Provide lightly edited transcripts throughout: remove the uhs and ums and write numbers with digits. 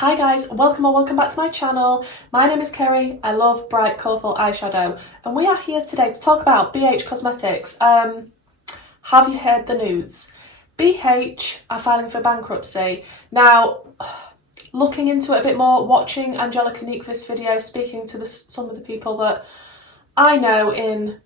Hi guys, welcome back to my channel. My name is Kerry. I love bright, colourful eyeshadow, and we are here today to talk about BH Cosmetics. Have you heard the news? BH are filing for bankruptcy. Now, looking into it a bit more, watching Angelica Nyquist's video, speaking to some of the people that I know in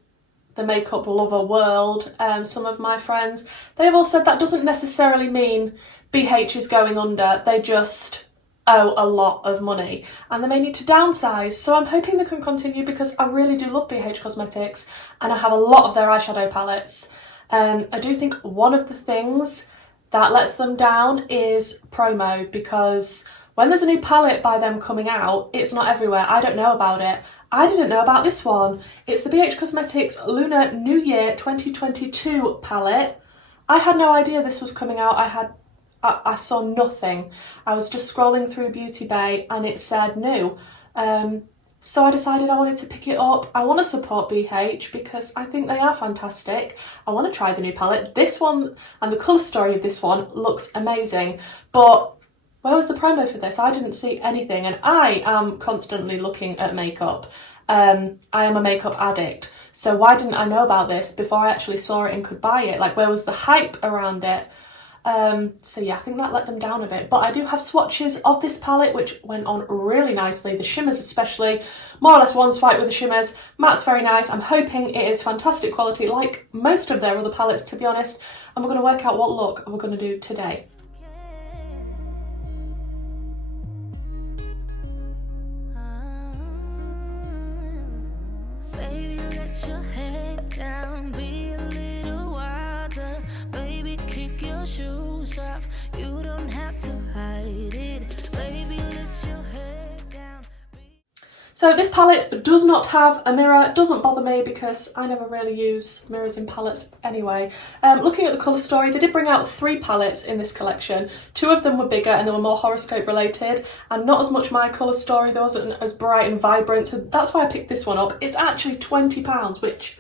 the makeup lover world, some of my friends, they've all said that doesn't necessarily mean BH is going under. They just owe a lot of money and they may need to downsize, so I'm hoping they can continue because I really do love BH Cosmetics and I have a lot of their eyeshadow palettes. I do think one of the things that lets them down is promo, because when there's a new palette by them coming out, it's not everywhere. I don't know about it. I didn't know about this one. It's the BH Cosmetics Lunar New Year 2022 palette. I had no idea this was coming out. I saw nothing. I was just scrolling through Beauty Bay and it said new. So I decided I wanted to pick it up. I want to support BH because I think they are fantastic. I want to try the new palette. This one and the colour story of this one looks amazing. But where was the promo for this? I didn't see anything, and I am constantly looking at makeup. I am a makeup addict. So why didn't I know about this before I actually saw it and could buy it? Like, where was the hype around it? So yeah, I think that let them down a bit, but I do have swatches of this palette which went on really nicely, the shimmers especially, more or less one swipe with the shimmers. Matte's very nice. I'm hoping it is fantastic quality like most of their other palettes, to be honest, and we're going to work out what look we're going to do today. Baby, let your head down, be a little wilder. Baby, kick your shoes off, you don't have to hide it. Baby, let your head down. So this palette does not have a mirror. It doesn't bother me because I never really use mirrors in palettes anyway. Looking at the colour story, they did bring out 3 palettes in this collection. 2 of them were bigger and they were more horoscope related and not as much my colour story. They wasn't as bright and vibrant, so that's why I picked this one up. It's actually £20, which,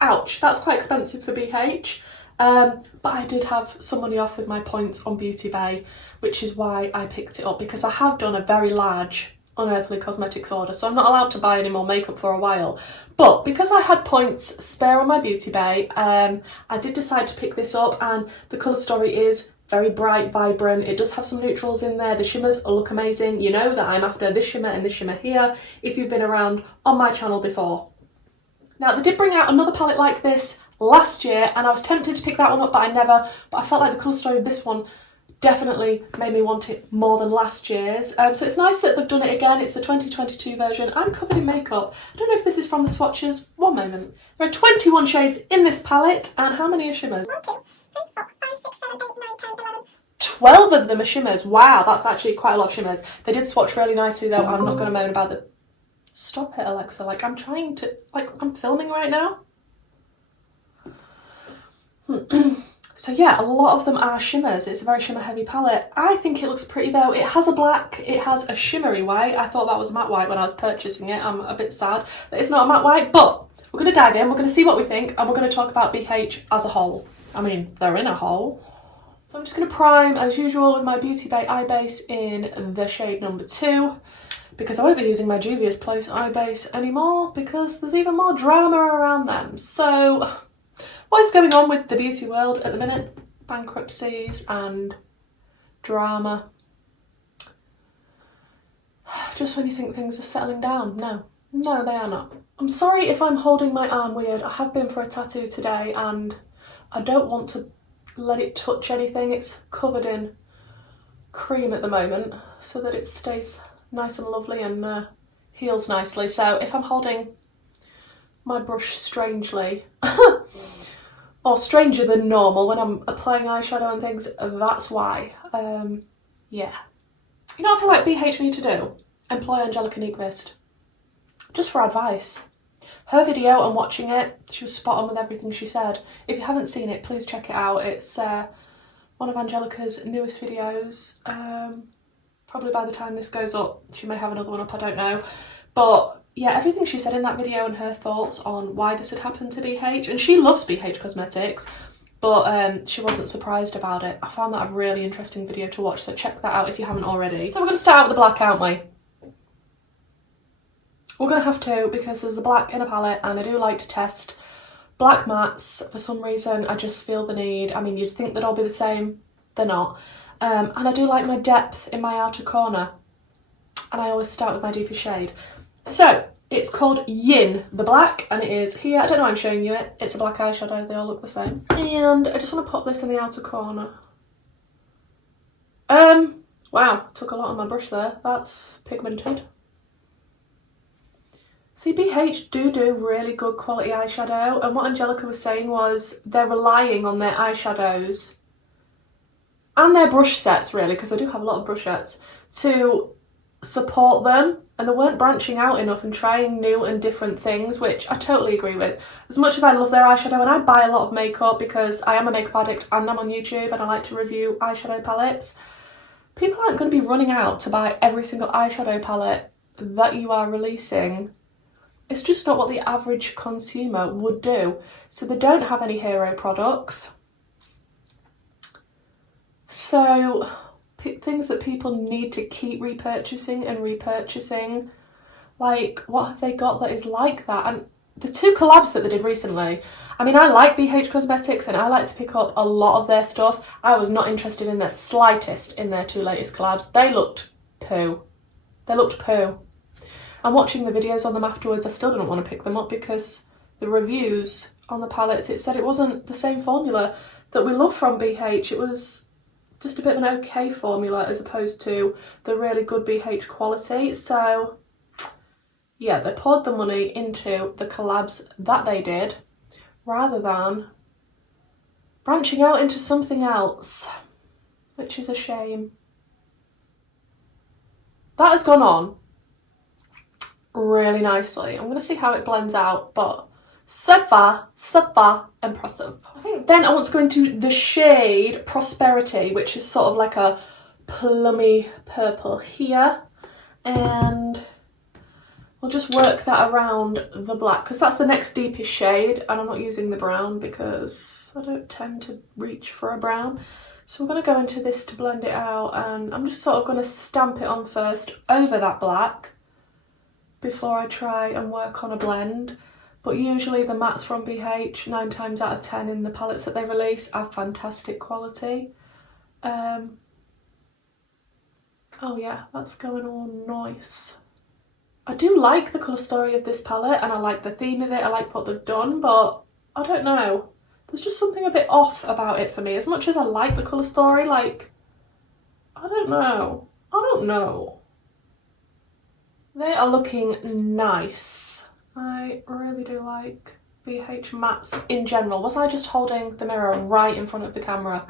ouch, that's quite expensive for BH. But I did have some money off with my points on Beauty Bay, which is why I picked it up, because I have done a very large Unearthly Cosmetics order, so I'm not allowed to buy any more makeup for a while. But because I had points spare on my Beauty Bay, I did decide to pick this up, and the colour story is very bright, vibrant. It does have some neutrals in there. The shimmers look amazing. You know that I'm after this shimmer and this shimmer here if you've been around on my channel before. Now, they did bring out another palette like this last year and I was tempted to pick that one up, but I felt like the colour story of this one definitely made me want it more than last year's. So it's nice that they've done it again. It's the 2022 version. I'm covered in makeup. I don't know if this is from the swatches. One moment. There are 21 shades in this palette, and how many are shimmers? 1, 2, 3, 4, 5, 6, 7, 8, 9, 10, 11. 12 of them are shimmers. Wow, that's actually quite a lot of shimmers. They did swatch really nicely though. I'm not going to moan about the... Stop it, Alexa. Like, I'm trying to... Like, I'm filming right now. So yeah, a lot of them are shimmers. It's a very shimmer heavy palette. I think it looks pretty though. It has a black, it has a shimmery white. I thought that was matte white when I was purchasing it. I'm a bit sad that it's not a matte white, but we're going to dive in, we're going to see what we think, and we're going to talk about BH as a whole. I mean, they're in a whole. So I'm just going to prime as usual with my Beauty Bay eye base in the shade number 2. Because I won't be using my Juvia's Place eye base anymore because there's even more drama around them. So what is going on with the beauty world at the minute? Bankruptcies and drama. Just when you think things are settling down. No, they are not. I'm sorry if I'm holding my arm weird. I have been for a tattoo today and I don't want to let it touch anything. It's covered in cream at the moment so that it stays nice and lovely and heals nicely. So if I'm holding my brush strangely or stranger than normal when I'm applying eyeshadow and things, that's why. Yeah. You know what I feel like BH need to do? Employ Angelica Nyquist. Just for advice. Her video and watching it, she was spot on with everything she said. If you haven't seen it, please check it out. It's one of Angelica's newest videos. Probably by the time this goes up, she may have another one up, I don't know. But yeah, everything she said in that video and her thoughts on why this had happened to BH, and she loves BH Cosmetics. but she wasn't surprised about it. I found that a really interesting video to watch, so check that out if you haven't already. So we're going to start out with the black, aren't we? We're going to have to, because there's a black in a palette and I do like to test black mattes. For some reason, I just feel the need. I mean, you'd think they'd all be the same. They're not. And I do like my depth in my outer corner. And I always start with my deepest shade. So, it's called Yin, the black, and it is here. I don't know why I'm showing you it. It's a black eyeshadow. They all look the same. And I just want to pop this in the outer corner. Wow, took a lot on my brush there. That's pigmented. See, BH do really good quality eyeshadow, and what Angelica was saying was they're relying on their eyeshadows and their brush sets, really, because they do have a lot of brush sets, to support them, and they weren't branching out enough and trying new and different things, which I totally agree with. As much as I love their eyeshadow, and I buy a lot of makeup because I am a makeup addict and I'm on YouTube and I like to review eyeshadow palettes, people aren't going to be running out to buy every single eyeshadow palette that you are releasing. It's just not what the average consumer would do. So they don't have any hero products. So things that people need to keep repurchasing and repurchasing. Like, what have they got that is like that? And the two collabs that they did recently, I mean, I like BH Cosmetics and I like to pick up a lot of their stuff. I was not interested in the slightest in their two latest collabs. They looked poo. They looked poo. And watching the videos on them afterwards, I still didn't want to pick them up because the reviews on the palettes, it said it wasn't the same formula that we love from BH. It was just a bit of an okay formula as opposed to the really good BH quality. So yeah, they poured the money into the collabs that they did rather than branching out into something else, which is a shame. That has gone on really nicely. I'm going to see how it blends out, but so far impressive. I think then I want to go into the shade Prosperity, which is sort of like a plummy purple here, and we'll just work that around the black because that's the next deepest shade, and I'm not using the brown because I don't tend to reach for a brown. So I'm going to go into this to blend it out, and I'm just sort of going to stamp it on first over that black before I try and work on a blend. But usually the mattes from BH, 9 times out of 10 in the palettes that they release, are fantastic quality. Oh yeah, that's going all nice. I do like the colour story of this palette and I like the theme of it, I like what they've done, but I don't know. There's just something a bit off about it for me. As much as I like the colour story, like, I don't know. They are looking nice. I really do like BH mattes in general. Was I just holding the mirror right in front of the camera?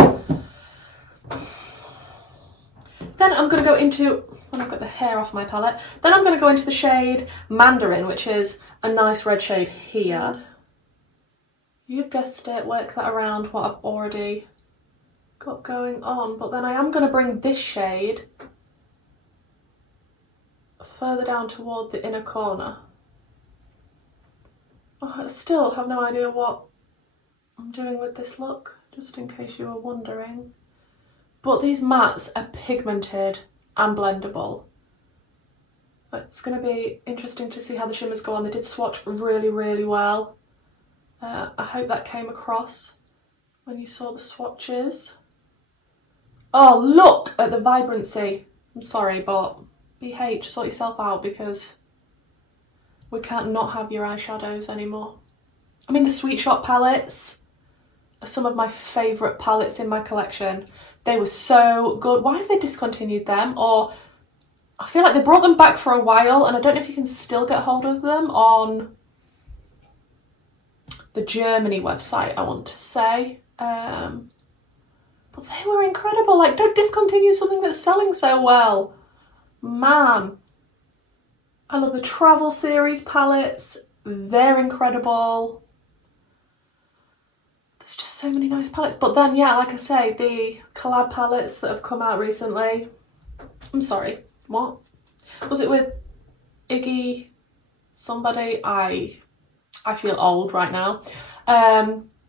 Then I'm going to go into, when I've got the hair off my palette, then I'm going to go into the shade Mandarin, which is a nice red shade here. You've guessed it, work that around what I've already got going on. But then I am going to bring this shade further down toward the inner corner. Oh, I still have no idea what I'm doing with this look, just in case you were wondering. But these mattes are pigmented and blendable. It's going to be interesting to see how the shimmers go on. They did swatch really, really well. I hope that came across when you saw the swatches. Oh, look at the vibrancy. I'm sorry, but BH, sort yourself out because we can't not have your eyeshadows anymore. I mean, the Sweet Shop palettes are some of my favourite palettes in my collection. They were so good. Why have they discontinued them? Or I feel like they brought them back for a while and I don't know if you can still get hold of them on the Germany website, I want to say. But they were incredible. Like, don't discontinue something that's selling so well. Man. I love the Travel Series palettes. They're incredible. There's just so many nice palettes. But then, yeah, like I say, the collab palettes that have come out recently. I'm sorry, what? Was it with Iggy somebody? I feel old right now.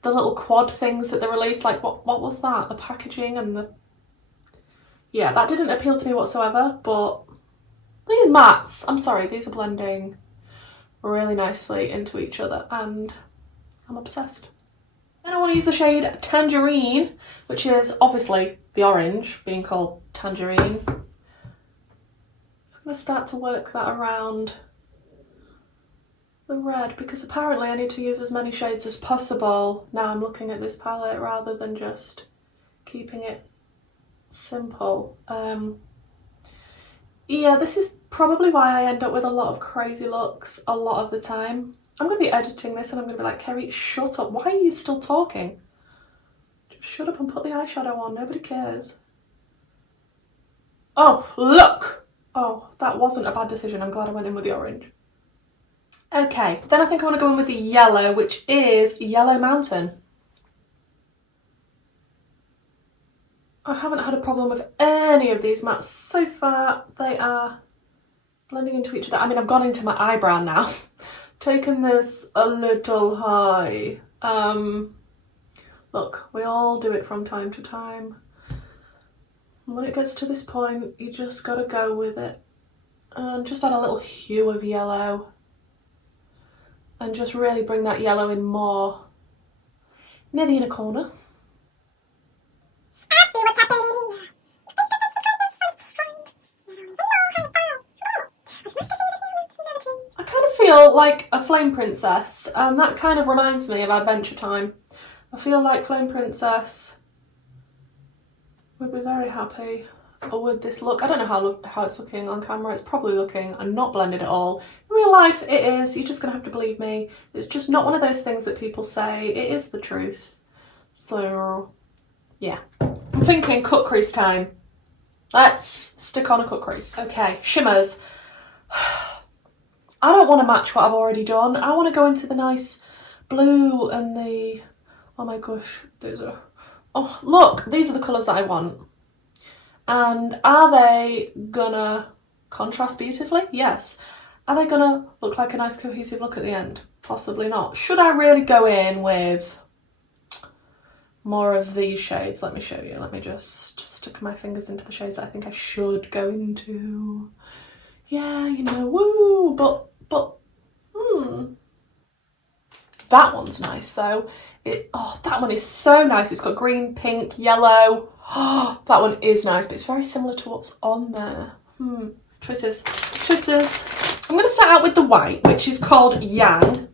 the little quad things that they released, like what was that? The packaging and the... Yeah, that didn't appeal to me whatsoever, but these mattes, I'm sorry, these are blending really nicely into each other and I'm obsessed. Then I want to use the shade Tangerine, which is obviously the orange, being called Tangerine. I'm just going to start to work that around the red, because apparently I need to use as many shades as possible. Now I'm looking at this palette rather than just keeping it simple. Yeah, this is probably why I end up with a lot of crazy looks a lot of the time. I'm going to be editing this and I'm going to be like, Kerry, shut up. Why are you still talking? Just shut up and put the eyeshadow on. Nobody cares. Oh, look! Oh, that wasn't a bad decision. I'm glad I went in with the orange. Okay, then I think I want to go in with the yellow, which is Yellow Mountain. I haven't had a problem with any of these mattes so far. They are blending into each other. I mean, I've gone into my eyebrow now. Taken this a little high. Look, we all do it from time to time. And when it gets to this point, you just gotta go with it. And just add a little hue of yellow. And just really bring that yellow in more near the inner corner. I see what's happening here. It's strange. You don't even know how it felt. It's nice to see the humans never change. I kind of feel like a Flame Princess, and that kind of reminds me of Adventure Time. I feel like Flame Princess would be very happy with this look. I don't know how it's looking on camera. It's probably looking and not blended at all. In real life it is. You're just gonna have to believe me. It's just not one of those things that people say. It is the truth. So yeah, I'm thinking cut crease time. Let's stick on a cut crease. Okay, shimmers. I don't want to match what I've already done. I want to go into the nice blue and the... Oh my gosh, those are... Oh, look, these are the colours that I want. And are they gonna contrast beautifully? Yes. Are they gonna look like a nice cohesive look at the end? Possibly not. Should I really go in with more of these shades? Let me show you. Let me just stick my fingers into the shades that I think I should go into. Yeah, you know, woo, but, That one's nice though. That one is so nice. It's got green, pink, yellow. Oh, that one is nice, but it's very similar to what's on there. Choices. I'm going to start out with the white, which is called Yang.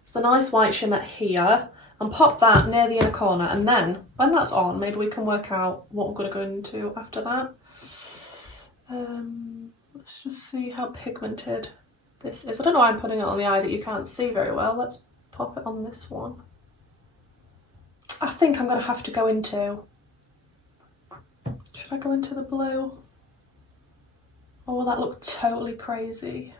It's the nice white shimmer here. And pop that near the inner corner. And then, when that's on, maybe we can work out what we're going to go into after that. Let's just see how pigmented this is. I don't know why I'm putting it on the eye that you can't see very well. Let's pop it on this one. I think I'm going to have to go into... Should I go into the blue? Or will that look totally crazy?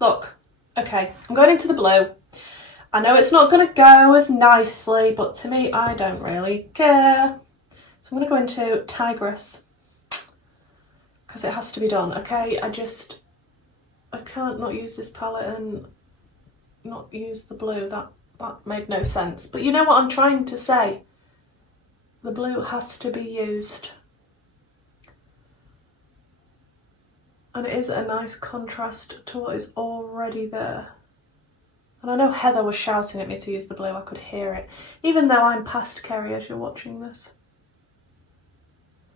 Look, okay, I'm going into the blue. I know it's not going to go as nicely, but to me, I don't really care. So I'm going to go into Tigress, because it has to be done, okay? I can't not use this palette and not use the blue. That made no sense. But you know what I'm trying to say? The blue has to be used. And it is a nice contrast to what is already there. And I know Heather was shouting at me to use the blue. I could hear it. Even though I'm past Kerry as you're watching this.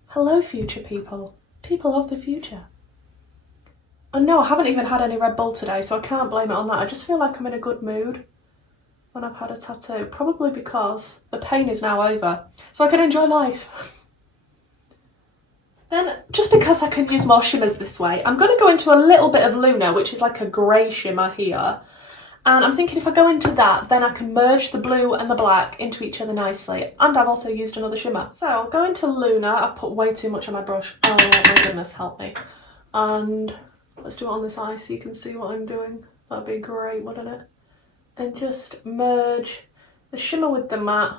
Hello, future people. People of the future. And no, I haven't even had any Red Bull today, so I can't blame it on that. I just feel like I'm in a good mood when I've had a tattoo. Probably because the pain is now over, so I can enjoy life. Then, just because I can use more shimmers this way, I'm going to go into a little bit of Lunar, which is like a grey shimmer here. And I'm thinking if I go into that, then I can merge the blue and the black into each other nicely. And I've also used another shimmer. So I'll go into Lunar. I've put way too much on my brush. Oh my goodness, help me. And let's do it on this eye so you can see what I'm doing. That'd be great, wouldn't it? And just merge the shimmer with the matte.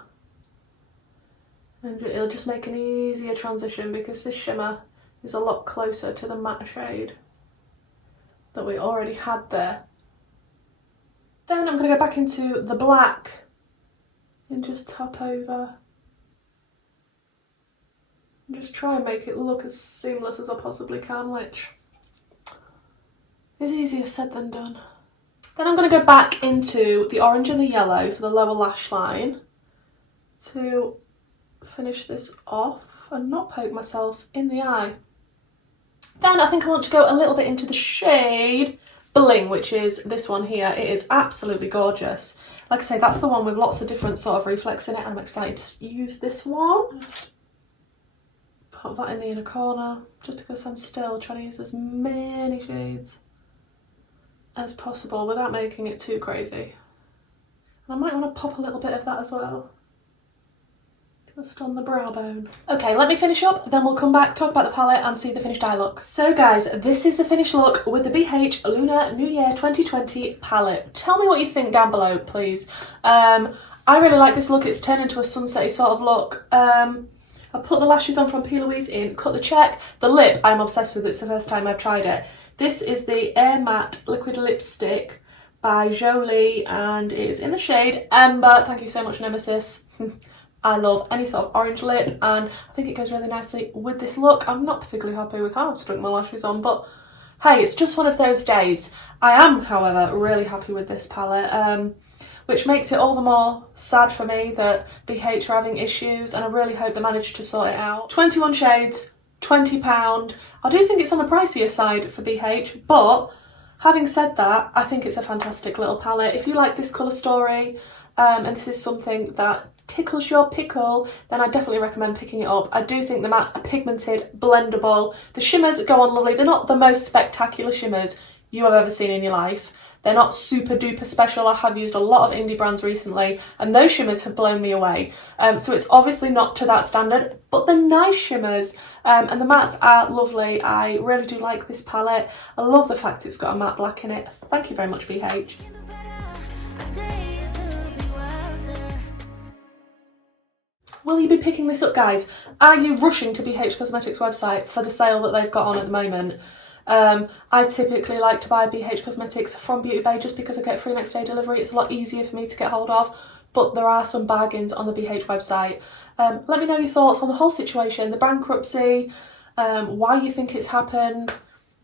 And it'll just make an easier transition because this shimmer is a lot closer to the matte shade that we already had there. Then I'm going to go back into the black and just tap over. And just try and make it look as seamless as I possibly can, which is easier said than done. Then I'm going to go back into the orange and the yellow for the lower lash line to finish this off and not poke myself in the eye. Then I think I want to go a little bit into the shade Bling, which is this one here. It is absolutely gorgeous. Like I say, that's the one with lots of different sort of reflex in it, and I'm excited to use this one. Just pop that in the inner corner, just because I'm still trying to use as many shades as possible without making it too crazy. And I might want to pop a little bit of that as well, just on the brow bone. Okay, let me finish up, then we'll come back, talk about the palette and see the finished eye look. So guys, this is the finished look with the BH Lunar New Year 2020 palette. Tell me what you think down below, please. I really like this look. It's turned into a sunsetty sort of look. I put the lashes on from Plouise in Cut the Check. The lip, I'm obsessed with. It's the first time I've tried it. This is the Air Matte Liquid Lipstick by Jolie, and it is in the shade Amber. Thank you so much, Nemesis. I love any sort of orange lip, and I think it goes really nicely with this look. I'm not particularly happy with how I've stuck my lashes on, but hey, it's just one of those days. I am, however, really happy with this palette, which makes it all the more sad for me that BH are having issues, and I really hope they manage to sort it out. 21 shades, £20. I do think it's on the pricier side for BH, but having said that, I think it's a fantastic little palette. If you like this colour story, and this is something that tickles your pickle, then I definitely recommend picking it up. I do think the mattes are pigmented, blendable. The shimmers go on lovely. They're not the most spectacular shimmers you have ever seen in your life. They're not super duper special. I have used a lot of indie brands recently, and those shimmers have blown me away. So it's obviously not to that standard, but they're nice shimmers, and the mattes are lovely. I really do like this palette. I love the fact it's got a matte black in it. Thank you very much, BH. Will you be picking this up, guys? Are you rushing to BH Cosmetics website for the sale that they've got on at the moment? I typically like to buy BH Cosmetics from Beauty Bay just because I get free next day delivery. It's a lot easier for me to get hold of, but there are some bargains on the BH website. Let me know your thoughts on the whole situation, the bankruptcy, why you think it's happened,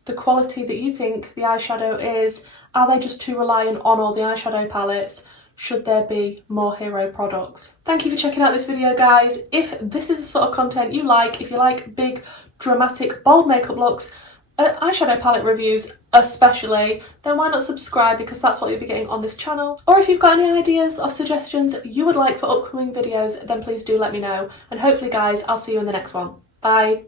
the quality that you think the eyeshadow is. Are they just too reliant on all the eyeshadow palettes? Should there be more hero products? Thank you for checking out this video, guys. If this is the sort of content you like, if you like big, dramatic, bold makeup looks, eyeshadow palette reviews especially, then why not subscribe, because that's what you'll be getting on this channel. Or if you've got any ideas or suggestions you would like for upcoming videos, then please do let me know. And hopefully, guys, I'll see you in the next one. Bye.